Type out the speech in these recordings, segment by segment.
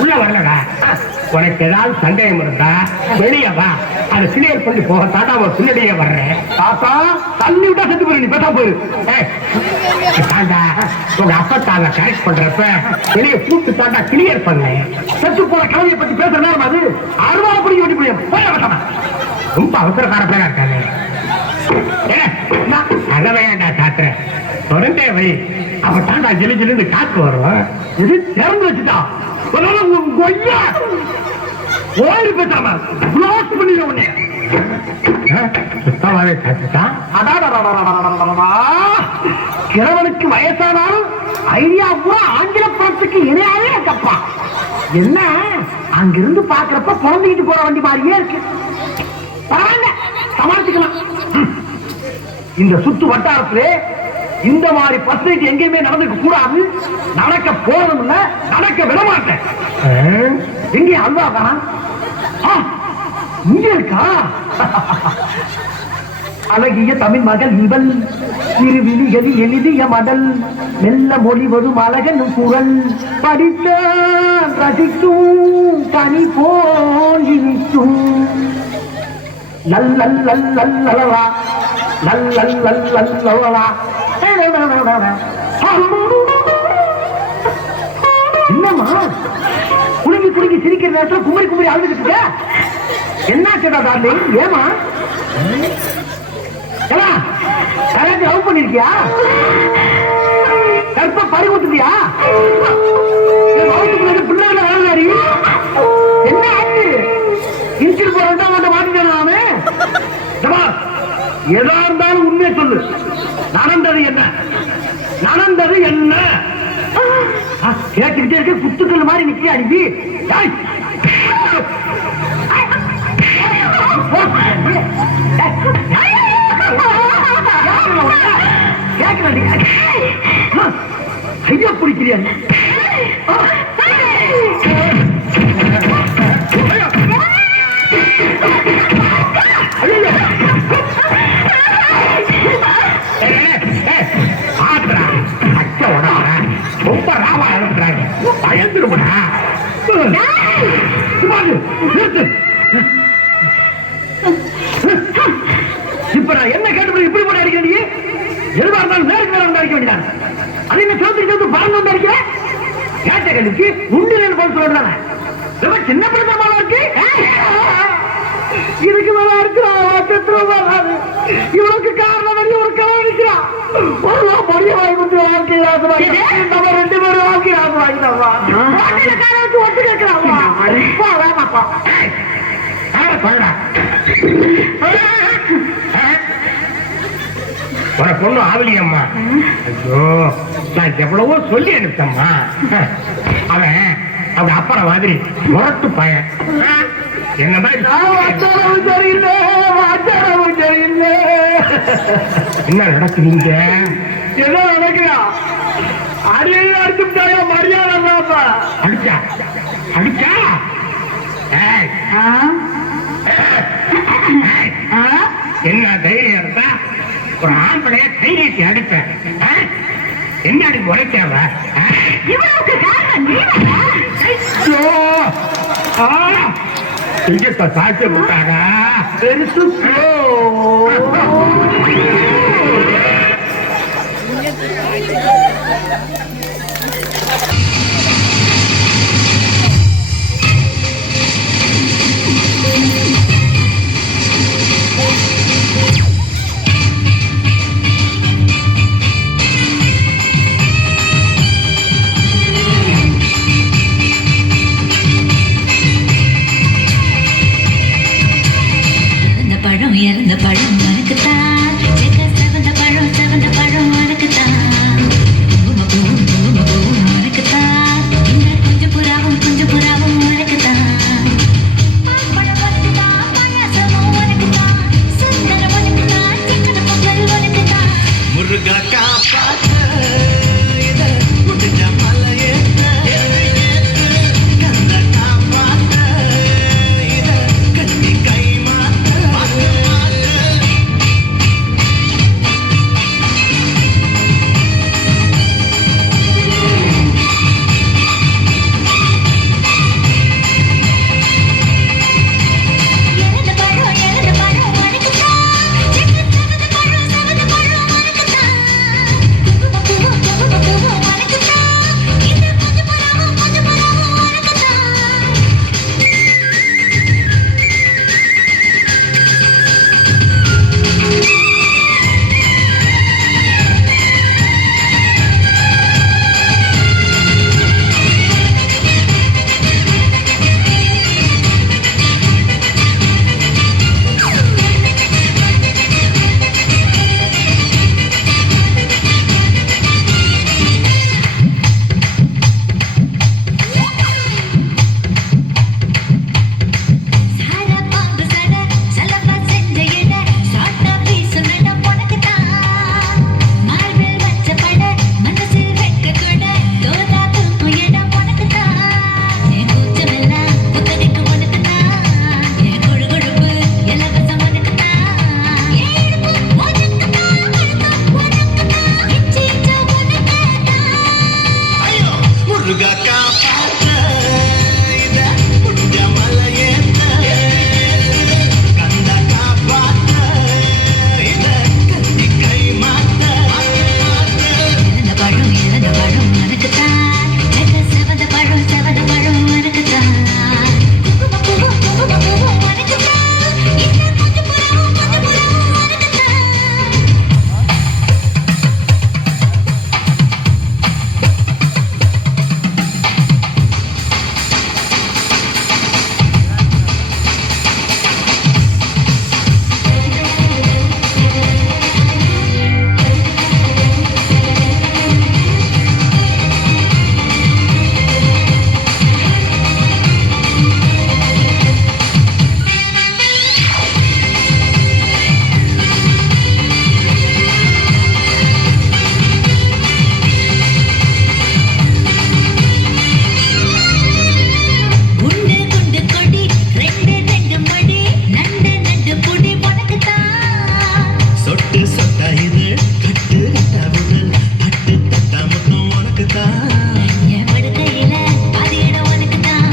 உள்ள வரலடா. உனக்கு ஏதாவது சந்தேகம் இருந்தா வெளியே வா. அதை கிளியர் பண்ணி போக தாத்தா பின்னாடியே வர்றேன். தாத்தா தள்ளி விட்டா செத்து போயிரு. நீ பேசா போயிரு. தாண்டா உங்க அப்பத்தாங்க கரெக்ட் பண்றப்ப வெளியே கூட்டு தாண்டா கிளியர் பண்ண. செத்து போற கலவையை பத்தி பேசுற நேரம் அது அறுவாலை பிடிக்க வேண்டி போய் ரொம்ப அவசரக்கார பேரா இருக்காது. அத வேண்டா தாத்துற தொடர்ந்தே வை. அப்ப தாண்டா ஜெலி ஜெலிந்து காத்து வரும். இது திறந்து வச்சுட்டா கிழவனுக்கு வயசானாலும் ஐடியா பூரா ஆங்கில படத்துக்கு இணையாவே இருக்கப்பா. என்ன அங்கிருந்து பாக்குறப்ப குழந்தைகிட்டு போற வண்டி மாதிரியே இருக்கு. பரவாயில்ல, சமாளிச்சுக்கலாம். இந்த சுத்து வட்டாரத்திலே இந்த மாதிரி பர்சன்டேஜ் எங்கேயுமே நடந்துக்க கூடாது. நடக்க போறதும் இல்ல, நடக்க விட மாட்டேன். எங்கே அல்வா காணா? இங்க இருக்கா? அழகிய தமிழ் மகள் இவள், திருவிழிகளில் எழுதிய மடல், மெல்ல மொழிவதும் அழகனும் குரல், படித்த ரசிக்கும் கனி போல் இனிக்கும். லல்லல்லல்லல்லலா லல்லல்லல்லல்லலா. என்னம்மா குலுங்கி குலுங்கி சிரிக்கிற நேரத்துல குமரி குமரி அழுதுகிட்டு இருக்க? என்ன கேட்டா டார்லிங்? ஏமா யாராச்சும் லவ் பண்ணிருக்கியா? கற்ப பறி கொடுத்துட்டியா? பிள்ளைகள வேலை என்ன ஆச்சு? இன்சில் போறா மாட்டிட்டான் நானு. எதா இருந்தாலும் உண்மையை சொல்லு. நடந்தது என்ன? நடந்தது என்ன? கேட்டுக்கிட்டே இருக்க குத்துக்கள் மாதிரி நிக்கியா அடிக்கி? ஐயா பிடிக்கிறியா? ரொம்ப ராவா அனுப்புறாங்க. பயந்துருப்பா. இப்ப நான் என்ன கேட்டு இப்படி போட அடிக்க நீ? எதுவா இருந்தாலும் நேருக்கு நேரம் அடிக்க வேண்டியதான். அது என்ன சேர்த்து பறந்து வந்து அடிக்க? கேட்ட கல்விக்கு உண்டு போல் சொல்றாங்க. சின்ன பிள்ளைமா இருக்கு. இதுக்கு மேல இருக்கிறான். இவனுக்கு காரணம் வேண்டிய ஒரு கவலை இருக்கிறான். பொடிய வாங்கி கொடுத்து வாழ்க்கை நம்ம 2 பேரும் வாழ்க்கை வாங்கிட்டாப்பா. ஒட்டு கேட்கிறாப்பா. உனக்கு ஒண்ணும் ஆவலியம்மா. ஐயோ நான் எவ்வளவோ சொல்லி அனுப்பிட்டம்மா. அவன் அப்படி அப்புறம் மாதிரி முரட்டு பையன். என்ன மாதிரி சரியில்லை. என்ன நடக்குறீங்க? என்ன நடக்குதா? அடியில் அடிச்சுட்டாயா? மரியாதை அடிச்சா அடிச்சா என்ன தைரியம் இருந்தா ஒரு ஆம்பளைய தைரியத்தை அடிப்பேன். என்ன அடி முறைக்காவ? சாட்சி விட்டாங்க. இறந்த பழம் மறுக்குத்தான் இது கட்டு கட்டாவுது கட்டு தட்டா மட்டும் உனக்கு தான் என் படுக்கையில பாதி இடம் உனக்கு தான்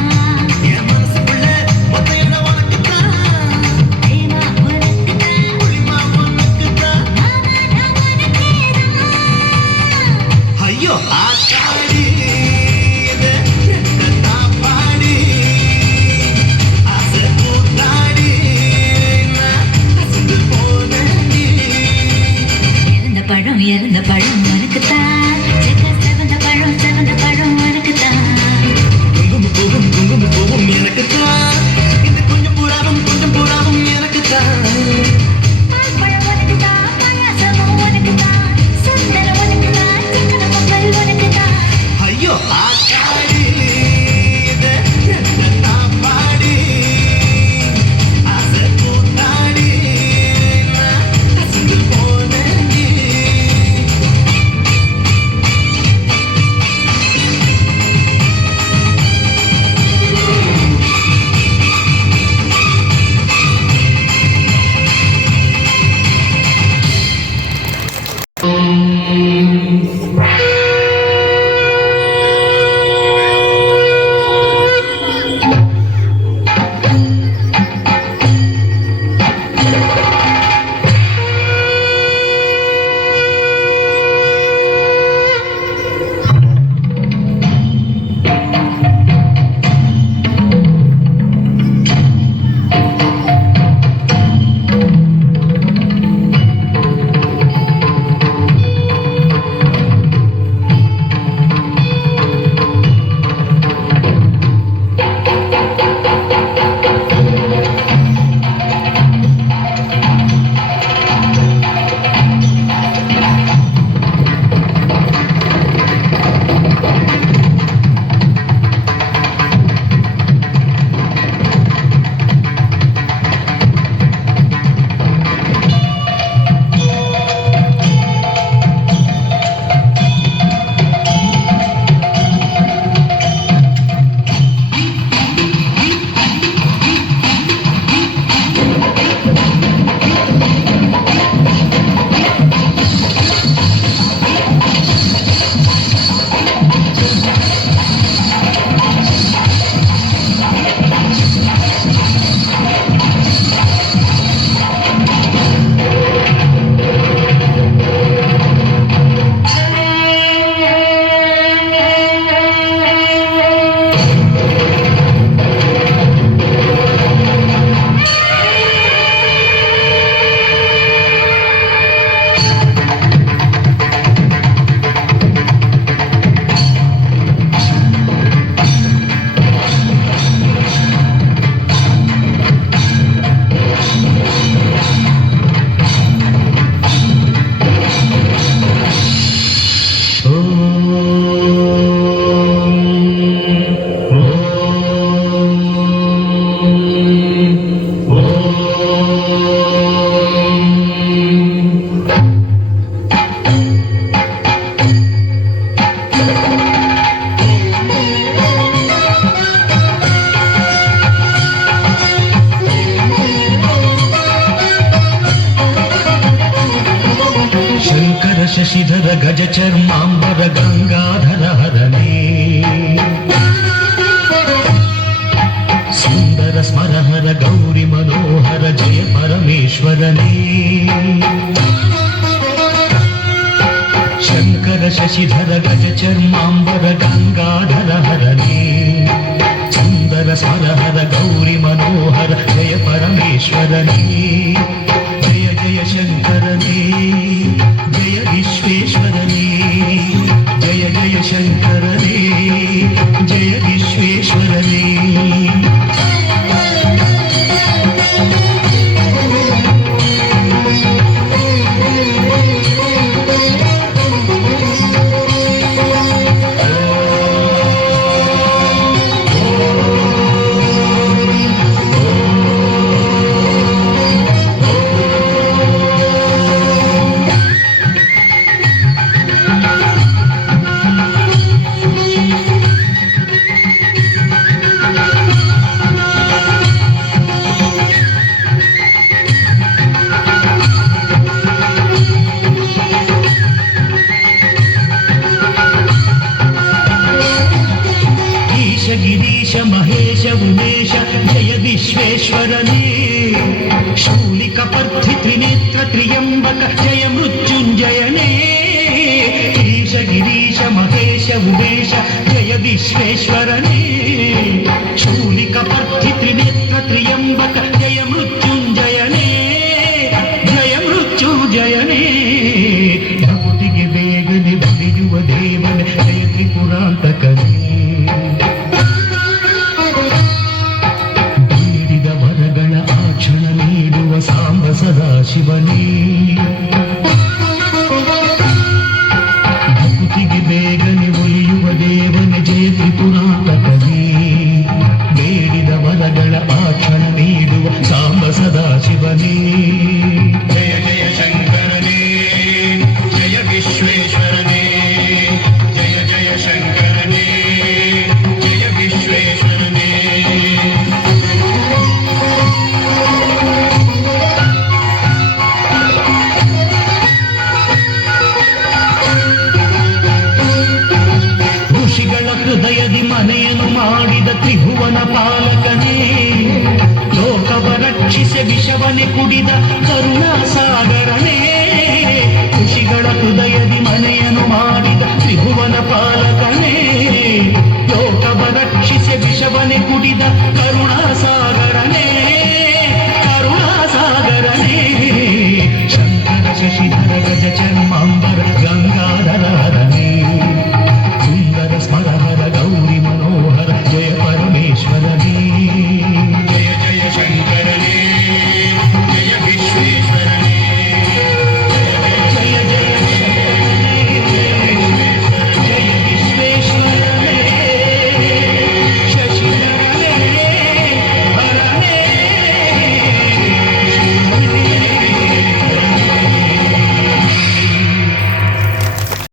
என் மனசுக்குள்ள மொத்த இடம் உனக்கு தான் தேவா உனக்கு தான் புரியுமா உனக்கு தான் மாமா நான் உனக்கே தான் ஐயோ ஆத்தாடி இது என்ன பாடி ஆசை பூத்தாடி நான் அசந்து போனேன்டி இறந்த பழம் உனக்கு தான் செவந்த பழம் உனக்கு தான் குங்கும பூவும் எனக்கு தான் இந்த கொஞ்சம் புறாவும் எனக்கு தான் பழம் உனக்கு தான் பாயாசமும் உனக்கு தான் சுந்தரம் உனக்கு தான் சக்கர பொங்கல் உனக்கு தான் ஐயோ ஆத்தாடி இது என்ன பாடி ஆசை பூத்தாடி நான் அசந்து போனேன்டி ಶಶಿಧರ ಗಜ ಚರ್ಮಾಂಬರ ಗಂಗಾಧರ ಹರನೇ ಸುಂದರ ಸ್ಮರಹರ ಗೌರಿ ಮನೋಹರ ಜಯ ಪರಮೇಶ್ವರನೇ ಶಂಕರ ಶಶಿಧರ ಗಜ ಚರ್ಮಾಂಬರ ಗಂಗಾಧರ ಹರನೇ ಸುಂದರ ಸ್ಮರಹರ ಗೌರಿ ಮನೋಹರ ಜಯ ಪರಮೇಶ್ವರನೇ ಜಯ ಜಯ ಶಂಕರನೇ ಜಯ ವಿಶ್ವೇಶ್ವರನೇ ಜಯ ಜಯ ಶಂಕರನೇ ಜಯ ವಿಶ್ವೇಶ್ವರನೇ விஸ்வேஸ்வரன்